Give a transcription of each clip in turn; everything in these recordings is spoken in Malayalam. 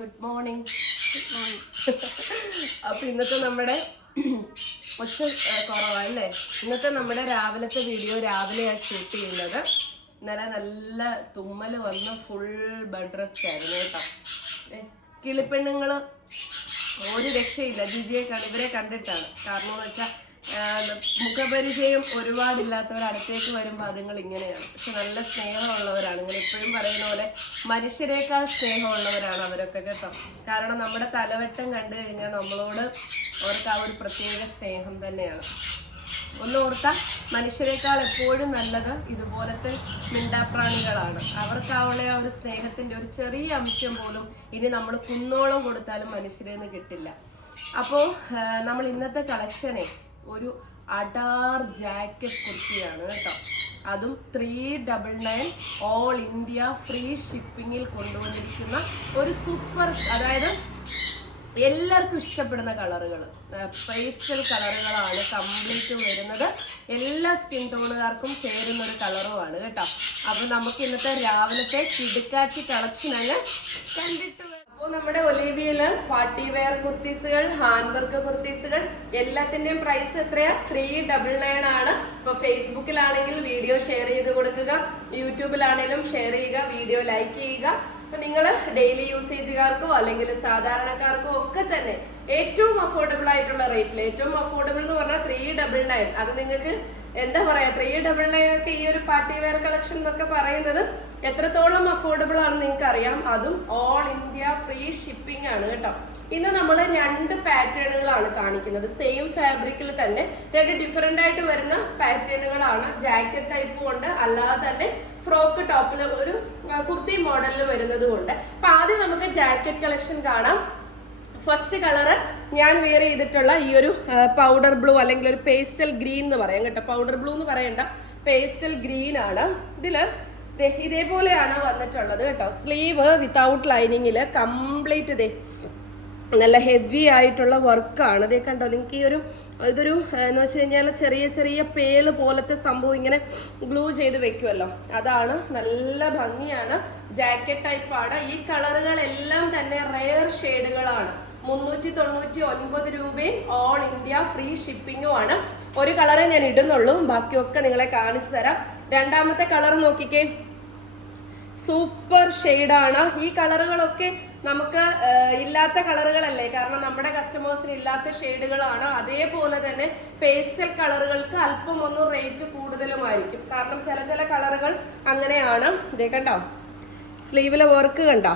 Good morning. അപ്പൊ ഇന്നത്തെ നമ്മുടെ ഒച്ച കുറവല്ലേ? ഇന്നത്തെ നമ്മുടെ രാവിലത്തെ വീഡിയോ രാവിലെയാണ് ഷൂട്ട് ചെയ്യുന്നത്. ഇന്നലെ നല്ല തുമ്മല് വന്ന് ഫുൾ ബെഡ് റെസ്റ്റ് ആയിരുന്നു കേട്ടോ. കിളിപ്പെണ്ണുങ്ങള് ഒരു രക്ഷയില്ല. ജിജിയെ ഇവരെ കണ്ടിട്ടാണ്. കാരണം എന്ന് വെച്ചാൽ മുഖപരിചയം ഒരുപാടില്ലാത്തവർ അടുത്തേക്ക് വരുമ്പോൾ അതുങ്ങൾ ഇങ്ങനെയാണ്. പക്ഷെ നല്ല സ്നേഹമുള്ളവരാണ്. ഇങ്ങനെ എപ്പോഴും പറയുന്ന പോലെ മനുഷ്യരെക്കാൾ സ്നേഹമുള്ളവരാണ് അവരൊക്കെ കേട്ടോ. കാരണം നമ്മുടെ തലവെട്ടം കണ്ടു കഴിഞ്ഞാൽ നമ്മളോട് അവർക്ക് ആ ഒരു പ്രത്യേക സ്നേഹം തന്നെയാണ്. ഒന്ന് ഓർത്താൽ മനുഷ്യരെക്കാൾ എപ്പോഴും നല്ലത് ഇതുപോലത്തെ മിണ്ടാപ്രാണികളാണ്. അവർക്കാവുള്ള ആ ഒരു സ്നേഹത്തിന്റെ ഒരു ചെറിയ അംശം പോലും ഇനി നമ്മൾ കുന്നോളം കൊടുത്താലും മനുഷ്യരെന്ന് കിട്ടില്ല. അപ്പോൾ നമ്മൾ ഇന്നത്തെ കളക്ഷനെ ഒരു അഡാർ ജാക്കറ്റ് കുർത്തിയാണ് കേട്ടോ. അതും 399 ഓൾ ഇന്ത്യ ഫ്രീ ഷിപ്പിങ്ങിൽ കൊണ്ടുവന്നിരിക്കുന്ന ഒരു സൂപ്പർ, അതായത് എല്ലാവർക്കും ഇഷ്ടപ്പെടുന്ന കളറുകൾ, പേസ്റ്റൽ കളറുകളാണ് കംപ്ലീറ്റ് വരുന്നത്. എല്ലാ സ്കിൻ ടോണുകാർക്കും ചേരുന്ന ഒരു കളറുമാണ് കേട്ടോ. അപ്പൊ നമുക്ക് ഇന്നത്തെ രാവിലത്തെ കിടുക്കാച്ചി കളക്ഷൻ അങ്ങ് കണ്ടിട്ട്. അപ്പോൾ നമ്മുടെ ഒലീവിയയില് പാർട്ടി വെയർ കുർത്തീസുകൾ, ഹാൻഡ് വർക്ക് കുർത്തീസുകൾ എല്ലാത്തിന്റെയും പ്രൈസ് എത്രയാ? 399 ആണ്. ഇപ്പൊ ഫേസ്ബുക്കിലാണെങ്കിൽ വീഡിയോ ഷെയർ ചെയ്ത് കൊടുക്കുക, യൂട്യൂബിലാണെങ്കിലും ഷെയർ ചെയ്യുക, വീഡിയോ ലൈക്ക് ചെയ്യുക. അപ്പൊ നിങ്ങൾ ഡെയിലി യൂസേജുകാർക്കോ അല്ലെങ്കിൽ സാധാരണക്കാർക്കോ ഒക്കെ തന്നെ ഏറ്റവും അഫോർഡബിൾ ആയിട്ടുള്ള റേറ്റിൽ, ഏറ്റവും അഫോർഡബിൾ എന്ന് പറഞ്ഞാൽ 399. അത് നിങ്ങൾക്ക് എന്താ പറയാ, 399 ഒക്കെ ഈ ഒരു പാർട്ടി വെയർ കളക്ഷൻ എന്നൊക്കെ പറയുന്നത് എത്രത്തോളം അഫോർഡബിൾ ആണെന്ന് നിങ്ങൾക്ക് അറിയാം. അതും ഓൾ ഇന്ത്യ ഫ്രീ ഷിപ്പിംഗ് ആണ് കേട്ടോ. ഇന്ന് നമ്മൾ 2 പാറ്റേണുകളാണ് കാണിക്കുന്നത്. സെയിം ഫാബ്രിക്കിൽ തന്നെ 2 ഡിഫറെന്റ് ആയിട്ട് വരുന്ന പാറ്റേണുകളാണ്. ജാക്കറ്റ് ടൈപ്പും ഉണ്ട്, അല്ലാതെ തന്നെ ഫ്രോക്ക് ടോപ്പിൽ ഒരു കുർത്തി മോഡലിൽ വരുന്നത് കൊണ്ട്. അപ്പൊ ആദ്യം നമുക്ക് ജാക്കറ്റ് കളക്ഷൻ കാണാം. ഫസ്റ്റ് കളറ് ഞാൻ വെയർ ചെയ്തിട്ടുള്ള ഈ ഒരു പൗഡർ ബ്ലൂ അല്ലെങ്കിൽ ഒരു പേസ്റ്റൽ ഗ്രീൻ എന്ന് പറയാം കേട്ടോ. പൗഡർ ബ്ലൂ എന്ന് പറയണ്ട, പേസ്റ്റൽ ഗ്രീൻ ആണ്. ഇതില് ഇതേപോലെയാണ് വന്നിട്ടുള്ളത് കേട്ടോ. സ്ലീവ് വിത്തൗട്ട് ലൈനിങ്ങില് കംപ്ലീറ്റ് നല്ല ഹെവി ആയിട്ടുള്ള വർക്കാണ്. ഇതേ കണ്ടോ നിങ്ങൾക്ക്? ഇതൊരു എന്ന് വെച്ച് കഴിഞ്ഞാൽ ചെറിയ ചെറിയ പേള് പോലത്തെ സംഭവം ഇങ്ങനെ ഗ്ലൂ ചെയ്ത് വെക്കുമല്ലോ, അതാണ്. നല്ല ഭംഗിയാണ്. ജാക്കറ്റ് ടൈപ്പാണ്. ഈ കളറുകളെല്ലാം തന്നെ റെയർ ഷെയ്ഡുകളാണ്. 399 രൂപയും ഓൾ ഇന്ത്യ ഫ്രീ ഷിപ്പിങ്ങും ആണ്. ഒരു കളറേ ഞാൻ ഇടുന്നുള്ളൂ, ബാക്കിയൊക്കെ നിങ്ങളെ കാണിച്ചു തരാം. രണ്ടാമത്തെ കളർ നോക്കിക്കേ, സൂപ്പർ ഷെയ്ഡാണ്. ഈ കളറുകളൊക്കെ നമുക്ക് ഇല്ലാത്ത കളറുകളല്ലേ, കാരണം നമ്മുടെ കസ്റ്റമേഴ്സിന് ഇല്ലാത്ത ഷെയ്ഡുകളാണ്. അതേപോലെ തന്നെ പേസ്റ്റൽ കളറുകൾക്ക് അല്പം ഒന്ന് റേറ്റ് കൂടുതലുമായിരിക്കും, കാരണം ചില കളറുകൾ അങ്ങനെയാണ്. ഇതേ കണ്ടോ, സ്ലീവിലെ വർക്ക് കണ്ടോ?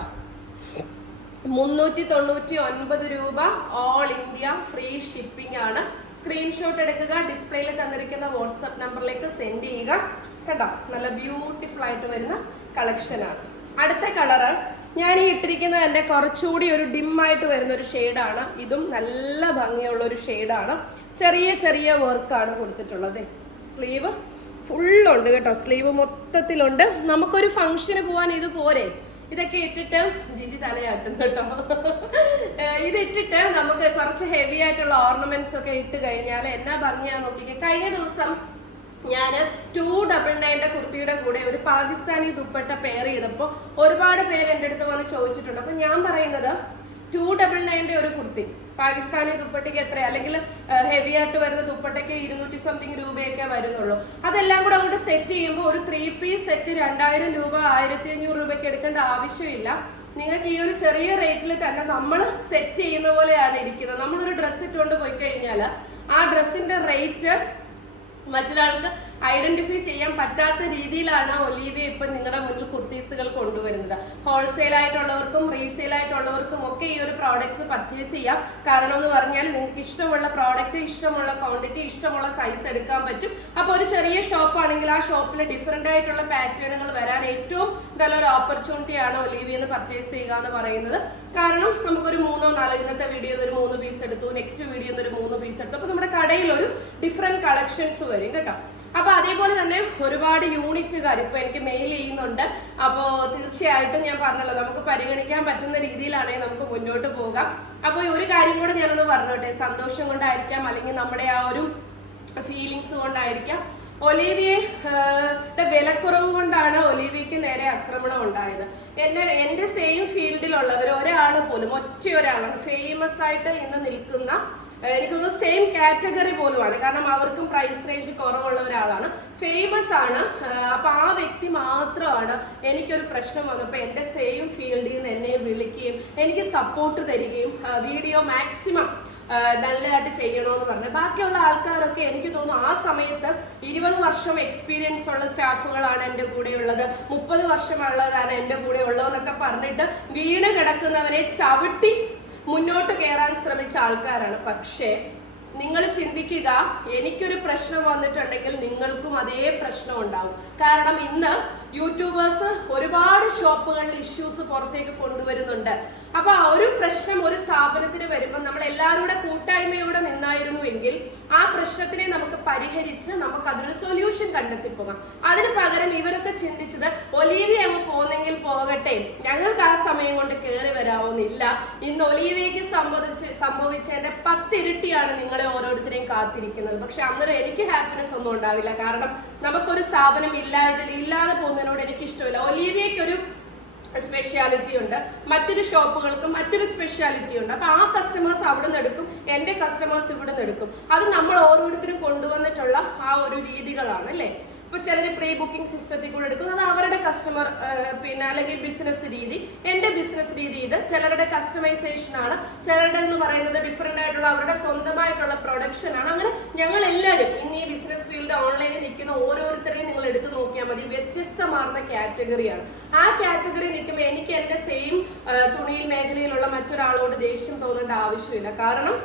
399 രൂപ ഓൾ ഇന്ത്യ ഫ്രീ ഷിപ്പിംഗ് ആണ്. സ്ക്രീൻഷോട്ട് എടുക്കുക, ഡിസ്പ്ലേയിൽ തന്നിരിക്കുന്ന വാട്സ്ആപ്പ് നമ്പറിലേക്ക് സെൻഡ് ചെയ്യുക. കേട്ടോ, നല്ല ബ്യൂട്ടിഫുൾ ആയിട്ട് വരുന്ന കളക്ഷനാണ്. അടുത്ത കളറ് ഞാൻ ഈ ഇട്ടിരിക്കുന്നത് തന്നെ കുറച്ചുകൂടി ഒരു ഡിം ആയിട്ട് വരുന്ന ഒരു ഷെയ്ഡാണ്. ഇതും നല്ല ഭംഗിയുള്ള ഒരു ഷെയ്ഡാണ്. ചെറിയ ചെറിയ വർക്കാണ് കൊടുത്തിട്ടുള്ളത്. സ്ലീവ് ഫുള്ളുണ്ട് കേട്ടോ, സ്ലീവ് മൊത്തത്തിലുണ്ട്. നമുക്കൊരു ഫംഗ്ഷന് പോകാൻ ഇത് പോരെ? ഇതൊക്കെ ഇട്ടിട്ട് ജിജി തലയാട്ടുന്നു കേട്ടോ. ഇതിട്ടിട്ട് നമുക്ക് കുറച്ച് ഹെവി ആയിട്ടുള്ള ഓർണമെന്റ്സ് ഒക്കെ ഇട്ട് കഴിഞ്ഞാൽ എന്നാ ഭംഗിയാ നോക്കിക്കേ. കഴിഞ്ഞ ദിവസം ഞാൻ 299 കുർത്തിയുടെ കൂടെ ഒരു പാകിസ്ഥാനി ദുപ്പട്ട പെയർ ചെയ്തപ്പോൾ ഒരുപാട് പേര് എൻ്റെ അടുത്ത് വന്ന് ചോദിച്ചിട്ടുണ്ട്. അപ്പൊ ഞാൻ പറയുന്നത് 299 ഒരു കുർത്തി പാകിസ്ഥാനി ദുപ്പട്ടയ്ക്ക് എത്ര, അല്ലെങ്കിൽ ഹെവി ആയിട്ട് വരുന്ന ദുപ്പട്ടയ്ക്ക് 200 സംതിങ് രൂപയൊക്കെ വരുന്നുള്ളൂ. അതെല്ലാം കൂടെ അങ്ങോട്ട് സെറ്റ് ചെയ്യുമ്പോൾ ഒരു 3 പീസ് സെറ്റ് 2000 രൂപ 1500 രൂപയ്ക്ക് എടുക്കേണ്ട ആവശ്യമില്ല. നിങ്ങൾക്ക് ഈ ഒരു ചെറിയ റേറ്റിൽ തന്നെ നമ്മൾ സെറ്റ് ചെയ്യുന്ന പോലെയാണ് ഇരിക്കുന്നത്. നമ്മളൊരു ഡ്രസ്സ് ഇട്ടുകൊണ്ട് പോയി കഴിഞ്ഞാൽ ആ ഡ്രസ്സിന്റെ റേറ്റ് മറ്റൊരാൾക്ക് ഐഡന്റിഫൈ ചെയ്യാൻ പറ്റാത്ത രീതിയിലാണ് ഒലീവിയ ഇപ്പൊ നിങ്ങളുടെ മുന്നിൽ കുർത്തീസുകൾ കൊണ്ടുവരുന്നത്. ഹോൾസെയിൽ ആയിട്ടുള്ളവർക്കും റീസെയിൽ ആയിട്ടുള്ളവർക്കും ഒക്കെ ഈ ഒരു പ്രോഡക്ട്സ് പർച്ചേസ് ചെയ്യാം. കാരണം എന്ന് പറഞ്ഞാൽ നിങ്ങൾക്ക് ഇഷ്ടമുള്ള പ്രോഡക്റ്റ്, ഇഷ്ടമുള്ള ക്വാണ്ടിറ്റി, ഇഷ്ടമുള്ള സൈസ് എടുക്കാൻ പറ്റും. അപ്പൊ ഒരു ചെറിയ ഷോപ്പ് ആണെങ്കിൽ ആ ഷോപ്പിൽ ഡിഫറെന്റ് ആയിട്ടുള്ള പാറ്റേണുകൾ വരാൻ ഏറ്റവും നല്ലൊരു ഓപ്പർച്യൂണിറ്റി ആണ് ഒലീവിയെന്ന് പർച്ചേസ് ചെയ്യുക എന്ന് പറയുന്നത്. കാരണം നമുക്കൊരു 3-4 ഇന്നത്തെ വീഡിയോ ഒരു 3 പീസ് എടുത്തു, നെക്സ്റ്റ് വീഡിയോ ഒരു 3 പീസ് എടുത്തു. അപ്പൊ നമ്മുടെ കടയിൽ ഒരു ഡിഫറെന്റ് കളക്ഷൻസ് വരും കേട്ടോ. അപ്പൊ അതേപോലെ തന്നെ ഒരുപാട് യൂണിറ്റുകാർ ഇപ്പൊ എനിക്ക് മെയിൽ ചെയ്യുന്നുണ്ട്. അപ്പോൾ തീർച്ചയായിട്ടും ഞാൻ പറഞ്ഞല്ലോ, നമുക്ക് പരിഗണിക്കാൻ പറ്റുന്ന രീതിയിലാണെങ്കിൽ നമുക്ക് മുന്നോട്ട് പോകാം. അപ്പോൾ ഒരു കാര്യം കൂടെ ഞാനൊന്ന് പറഞ്ഞോട്ടെ. സന്തോഷം കൊണ്ടായിരിക്കാം, അല്ലെങ്കിൽ നമ്മുടെ ആ ഒരു ഫീലിങ്സ് കൊണ്ടായിരിക്കാം, ഒലീവിയയുടെ വിലക്കുറവ് കൊണ്ടാണ് ഒലീവിയക്ക് നേരെ ആക്രമണം ഉണ്ടായത്. എൻ്റെ സെയിം ഫീൽഡിലുള്ളവർ ഒരാൾ പോലും ഒറ്റ ഒരാളാണ് ഫേമസ് ആയിട്ട് ഇന്ന് നിൽക്കുന്ന, എനിക്കൊന്ന് സെയിം കാറ്റഗറി പോലുമാണ്, കാരണം അവർക്കും പ്രൈസ് റേഞ്ച് കുറവുള്ള ഒരാളാണ്, ഫേമസ് ആണ്. അപ്പൊ ആ വ്യക്തി മാത്രമാണ് എനിക്കൊരു പ്രശ്നം വന്നപ്പോൾ എൻ്റെ സെയിം ഫീൽഡിൽ നിന്ന് എന്നെ വിളിക്കുകയും എനിക്ക് സപ്പോർട്ട് തരികയും വീഡിയോ മാക്സിമം നല്ലതായിട്ട് ചെയ്യണമെന്ന് പറഞ്ഞു. ബാക്കിയുള്ള ആൾക്കാരൊക്കെ എനിക്ക് തോന്നുന്നു ആ സമയത്ത് 20 വർഷം എക്സ്പീരിയൻസ് ഉള്ള സ്റ്റാഫുകളാണ് എൻ്റെ കൂടെ ഉള്ളത്, 30 വർഷമുള്ളതാണ് എൻ്റെ കൂടെ ഉള്ളതെന്നൊക്കെ പറഞ്ഞിട്ട് വീണ് കിടക്കുന്നവരെ ചവിട്ടി മുന്നോട്ട് കയറാൻ ശ്രമിച്ച ആൾക്കാരാണ്. പക്ഷേ നിങ്ങൾ ചിന്തിക്കുക, എനിക്കൊരു പ്രശ്നം വന്നിട്ടുണ്ടെങ്കിൽ നിങ്ങൾക്കും അതേ പ്രശ്നം ഉണ്ടാവും. കാരണം ഇന്ന് യൂട്യൂബേഴ്സ് ഒരുപാട് ഷോപ്പുകളിൽ ഇഷ്യൂസ് പുറത്തേക്ക് കൊണ്ടുവരുന്നുണ്ട്. അപ്പൊ ആ ഒരു പ്രശ്നം ഒരു സ്ഥാപനത്തിന് വരുമ്പോൾ നമ്മൾ എല്ലാവരുടെ കൂട്ടായ്മയോടെ നിന്നായിരുന്നുവെങ്കിൽ ആ പ്രശ്നത്തിനെ നമുക്ക് പരിഹരിച്ച് നമുക്ക് അതിനൊരു സൊല്യൂഷൻ കണ്ടെത്തി പോകാം. അതിന് പകരം ഇവരൊക്കെ ചിന്തിച്ചത് ഒലീവിയ അങ്ങ് പോന്നെങ്കിൽ പോകട്ടെ, ഞങ്ങൾക്ക് ആ സമയം കൊണ്ട് കയറി വരാവുന്നില്ല. ഇന്ന് ഒലീവിയക്ക് സംഭവിച്ചതിന്റെ 10 ഇരട്ടിയാണ് നിങ്ങളെ ഓരോരുത്തരെയും കാത്തിരിക്കുന്നത്. പക്ഷെ അന്നേരം എനിക്ക് ഹാപ്പിനെസ് ഒന്നും ഉണ്ടാവില്ല, കാരണം നമുക്കൊരു സ്ഥാപനം ഇല്ലാതെ പോകുന്നതിനോട് എനിക്ക് ഇഷ്ടമില്ല. ഒലീവിയയ്ക്ക് ഒരു സ്പെഷ്യാലിറ്റി ഉണ്ട്, മറ്റൊരു ഷോപ്പുകൾക്കും മറ്റൊരു സ്പെഷ്യാലിറ്റി ഉണ്ട്. അപ്പൊ ആ കസ്റ്റമേഴ്സ് അവിടെ നിന്ന് എടുക്കും, എന്റെ കസ്റ്റമേഴ്സ് ഇവിടെ നിന്ന് എടുക്കും. അത് നമ്മൾ ഓരോരുത്തരും കൊണ്ടുവന്നിട്ടുള്ള ആ ഒരു രീതികളാണ് അല്ലേ. ഇപ്പൊ ചിലർ പ്രീ ബുക്കിംഗ് സിസ്റ്റത്തിൽ കൂടെ എടുക്കും, അത് അവരുടെ കസ്റ്റമർ പിന്നെ അല്ലെങ്കിൽ ബിസിനസ് രീതി. എന്റെ ബിസിനസ് രീതി ഇത്. ചിലരുടെ കസ്റ്റമൈസേഷൻ ആണ്, ചിലരുടെ എന്ന് പറയുന്നത് ഡിഫറെന്റ് ആയിട്ടുള്ള അവരുടെ സ്വന്തമായിട്ടുള്ള പ്രൊഡക്ഷൻ ആണ്. അങ്ങനെ ഞങ്ങൾ എല്ലാവരും ഇന്ന് ഈ ബിസിനസ് ഫീൽഡ് ഓൺലൈനിൽ നിൽക്കുന്ന ഓരോരുത്തരെയും നിങ്ങൾ എടുത്തു നോക്കിയാൽ മതി, വ്യത്യസ്തമാർന്ന കാറ്റഗറിയാണ്. ആ കാറ്റഗറി നിൽക്കുമ്പോൾ എനിക്ക് എന്റെ സെയിം തുണിയിൽ മേഖലയിലുള്ള മറ്റൊരാളോട് ദേഷ്യം തോന്നേണ്ട ആവശ്യമില്ല. കാരണം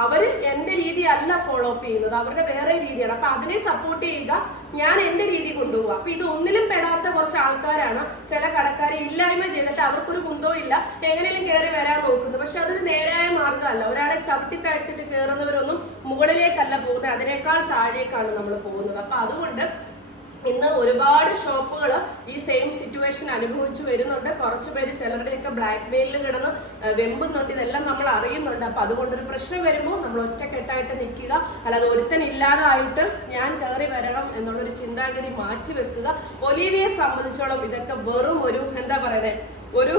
അവര് എന്റെ രീതി അല്ല ഫോളോ അപ്പ് ചെയ്യുന്നത്, അവരുടെ വേറെ രീതിയാണ്. അപ്പൊ അതിനെ സപ്പോർട്ട് ചെയ്യുക, ഞാൻ എന്റെ രീതി കൊണ്ടുപോകുക. അപ്പൊ ഇത് ഒന്നിലും പെടാത്ത കുറച്ച് ആൾക്കാരാണ് ചില കടക്കാരെ ഇല്ലായ്മ ചെയ്തിട്ട് അവർക്കൊരു കുന്തോ ഇല്ല എങ്ങനെയും കയറി വരാൻ നോക്കുന്നത്. പക്ഷെ അതൊരു നേരായ മാർഗ്ഗമല്ല. ഒരാളെ ചവിട്ടി താഴ്ത്തിട്ട് കയറുന്നവരൊന്നും മുകളിലേക്കല്ല പോകുന്നത്, അതിനേക്കാൾ താഴേക്കാണ് നമ്മൾ പോകുന്നത്. അപ്പൊ അതുകൊണ്ട് ഇന്ന് ഒരുപാട് ഷോപ്പുകൾ ഈ സെയിം സിറ്റുവേഷൻ അനുഭവിച്ചു വരുന്നുണ്ട്. കുറച്ചു പേര് ചിലരുടെയൊക്കെ ബ്ലാക്ക് മെയിലിൽ കിടന്ന് വെമ്പുന്നുണ്ട്. ഇതെല്ലാം നമ്മൾ അറിയുന്നുണ്ട്. അപ്പൊ അതുകൊണ്ടൊരു പ്രശ്നം വരുമ്പോൾ നമ്മൾ ഒറ്റക്കെട്ടായിട്ട് നിൽക്കുക, അല്ലാതെ ഒരുത്തൻ ഇല്ലാതായിട്ട് ഞാൻ കയറി വരണം എന്നുള്ളൊരു ചിന്താഗതി മാറ്റി വെക്കുക. ഒലീവിയെ സംബന്ധിച്ചോളം ഇതൊക്കെ വെറും ഒരു എന്താ പറയുന്നത്, ഒരു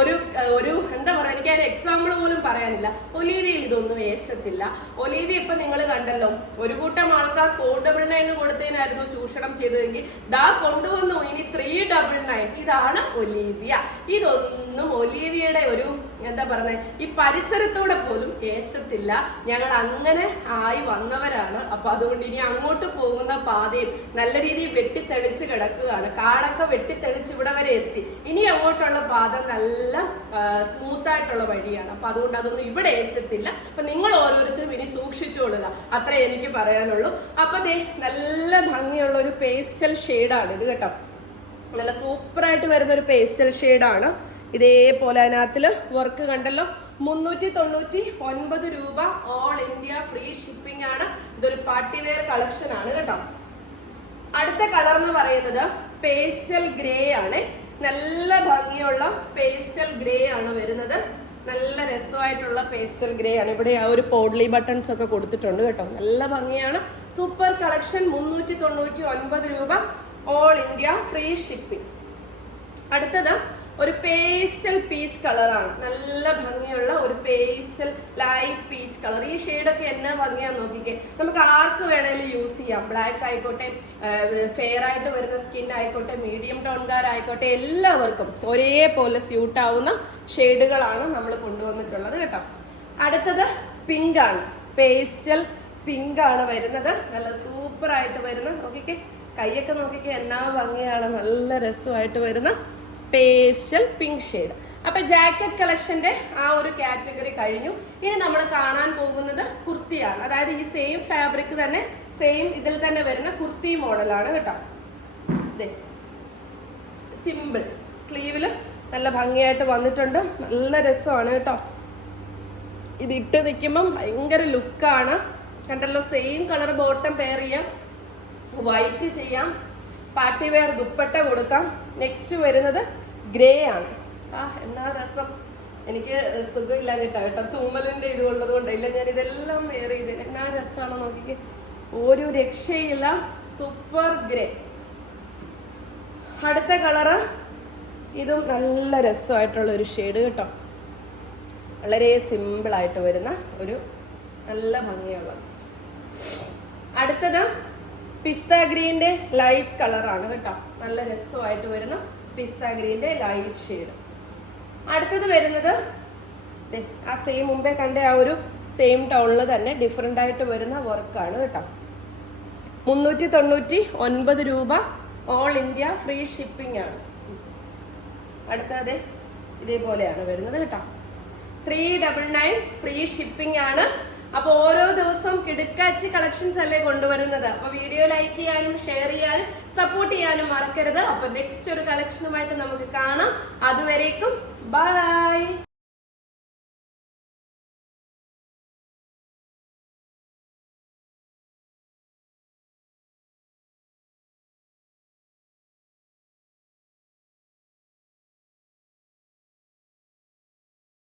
ഒരു ഒരു എന്താ പറയാ, എനിക്ക് അതിന് എക്സാമ്പിൾ പോലും പറയാനില്ല. ഒലീവിയയിൽ ഇതൊന്നും വേശത്തില്ല. ഒലീവിയ ഇപ്പൊ നിങ്ങൾ കണ്ടല്ലോ, ഒരു കൂട്ടം ആൾക്കാർ 499 കൊടുത്തതിനായിരുന്നു ചൂഷണം ചെയ്തതെങ്കിൽ ദാ കൊണ്ടുവന്നു ഇനി 399. ഇതാണ് ഒലീവിയ. ഇതൊന്നും ഒലീവിയയുടെ ഒരു എന്താ പറയുന്നത്, ഈ പരിസരത്തോടെ പോലും വേശത്തില്ല. ഞങ്ങൾ അങ്ങനെ ആയി വന്നവരാണ്. അപ്പൊ അതുകൊണ്ട് ഇനി അങ്ങോട്ട് പോകുന്ന പാതയും നല്ല രീതിയിൽ വെട്ടിത്തെളിച്ച് കിടക്കുകയാണ്. കാടൊക്കെ വെട്ടിത്തെളിച്ച് ഇവിടെ വരെ എത്തി. ഇനി അങ്ങോട്ടുള്ള പാത നല്ല സ്മൂത്ത് ആയിട്ടുള്ള വഴിയാണ്. അപ്പൊ അതുകൊണ്ട് അതൊന്നും ഇവിടെ ഏശത്തില്ല. അപ്പൊ നിങ്ങൾ ഓരോരുത്തരും ഇനി സൂക്ഷിച്ചോളുക, അത്രേ എനിക്ക് പറയാനുള്ളൂ. അപ്പൊ ദേ നല്ല ഭംഗിയുള്ള ഒരു പേസ്റ്റൽ ഷെയ്ഡാണ് ഇത് കേട്ടോ. നല്ല സൂപ്പറായിട്ട് വരുന്ന ഒരു പേസ്റ്റൽ ഷെയ്ഡാണ്. ഇതേപോലെ അതിനകത്തിൽ വർക്ക് കണ്ടല്ലോ. 399 രൂപ, ഓൾ ഇന്ത്യ ഫ്രീ ഷിപ്പിംഗ് ആണ്. ഇതൊരു പാർട്ടി വെയർ കളക്ഷൻ ആണ് കേട്ടോ. അടുത്ത കളർ എന്ന് പറയുന്നത് പേസ്റ്റൽ ഗ്രേ ആണ്. നല്ല ഭംഗിയുള്ള പേസ്റ്റൽ ഗ്രേ ആണ് വരുന്നത്. നല്ല രസമായിട്ടുള്ള പേസ്റ്റൽ ഗ്രേ ആണ്. ഇവിടെ ആ ഒരു പോഡ്ലി ബട്ടൺസ് ഒക്കെ കൊടുത്തിട്ടുണ്ട് കേട്ടോ. നല്ല ഭംഗിയാണ്. Super collection. 399 രൂപ, ഓൾ ഇന്ത്യ ഫ്രീ ഷിപ്പിംഗ്. അടുത്തത് ഒരു പേസ്റ്റൽ പീച്ച് കളറാണ്. നല്ല ഭംഗിയുള്ള ഒരു പേസ്റ്റൽ ലൈറ്റ് പീച്ച് കളർ. ഈ ഷെയ്ഡൊക്കെ എന്നാ ഭംഗിയാന്ന് നോക്കിക്കേ. നമുക്ക് ആർക്ക് വേണേലും യൂസ് ചെയ്യാം. ബ്ലാക്ക് ആയിക്കോട്ടെ, ഫെയർ ആയിട്ട് വരുന്ന സ്കിൻ ആയിക്കോട്ടെ, മീഡിയം ടോൺകാരായിക്കോട്ടെ, എല്ലാവർക്കും ഒരേപോലെ സ്യൂട്ട് ആവുന്ന ഷെയ്ഡുകളാണ് നമ്മൾ കൊണ്ടുവന്നിട്ടുള്ളത് കേട്ടോ. അടുത്തത് പിങ്ക് ആണ്. പേസ്റ്റൽ പിങ്ക് ആണ് വരുന്നത്. നല്ല സൂപ്പർ ആയിട്ട് വരുന്ന, നോക്കിക്കേ കൈയൊക്കെ നോക്കിക്കേ എന്നാ ഭംഗിയാണ്. നല്ല രസമായിട്ട് വരുന്ന പേസ്റ്റൽ പിങ്ക് ഷെയ്ഡ്. അപ്പൊ ജാക്കറ്റ് കളക്ഷന്റെ ആ ഒരു കാറ്റഗറി കഴിഞ്ഞു. ഇനി നമ്മൾ കാണാൻ പോകുന്നത് കുർത്തിയാണ്. അതായത് ഈ സെയിം ഫാബ്രിക് തന്നെ സെയിം ഇതിൽ തന്നെ വരുന്ന കുർത്തി മോഡലാണ് കേട്ടോ. സിമ്പിൾ സ്ലീവില് നല്ല ഭംഗിയായിട്ട് വന്നിട്ടുണ്ട്. നല്ല രസമാണ് കേട്ടോ. ഇത് ഇട്ട് നിൽക്കുമ്പം ഭയങ്കര ലുക്കാണ്. കണ്ടല്ലോ, സെയിം കളർ ബോട്ടം പെയർ ചെയ്യാം, വൈറ്റ് ചെയ്യാം, പാർട്ടി വെയർ ദുപ്പട്ട കൊടുക്കാം. നെക്സ്റ്റ് വരുന്നത് ഗ്രേ ആണ്. എന്നാ രസം. എനിക്ക് സുഖമില്ല കേട്ടോ. തുമ്മലിന്റെ ഇത് ഉള്ളത് കൊണ്ടില്ല, ഞാൻ ഇതെല്ലാം വെയർ ചെയ്ത് എന്നാ രസമാണ് നോക്കിക്കേ. ഒരു രക്ഷയില്ല, സൂപ്പർ ഗ്രേ. അടുത്ത കളറ് ഇതും നല്ല രസമായിട്ടുള്ള ഒരു ഷെയ്ഡ് കേട്ടോ. വളരെ സിമ്പിളായിട്ട് വരുന്ന ഒരു നല്ല ഭംഗിയുള്ള. അടുത്തത് പിസ്ത ഗ്രീൻ്റെ ലൈറ്റ് കളറാണ് കേട്ടോ. നല്ല രസമായിട്ട് വരുന്ന പിസ്ത ഗ്രീൻ്റെ ലൈറ്റ് ഷെയ്ഡ്. അടുത്തത് വരുന്നത് ആ സെയിം മുമ്പേ കണ്ട ആ ഒരു സെയിം ടൗണിൽ തന്നെ ഡിഫറെൻ്റ് ആയിട്ട് വരുന്ന വർക്കാണ് കേട്ടോ. 399 രൂപ, ഓൾ ഇന്ത്യ ഫ്രീ ഷിപ്പിംഗ് ആണ്. അടുത്തത് ഇതേപോലെയാണ് വരുന്നത് കേട്ടോ. 399 ഫ്രീ ഷിപ്പിംഗ് ആണ്. അപ്പൊ ഓരോ ദിവസവും കിടുക്കാച്ചി കളക്ഷൻസ് അല്ലേ കൊണ്ടുവരുന്നത്. അപ്പൊ വീഡിയോ ലൈക്ക് ചെയ്യാനും ഷെയർ ചെയ്യാനും സപ്പോർട്ട് ചെയ്യാനും മറക്കരുത്. അപ്പൊ നെക്സ്റ്റ് ഒരു കളക്ഷനുമായിട്ട് നമുക്ക് കാണാം. അതുവരേക്കും ബൈ.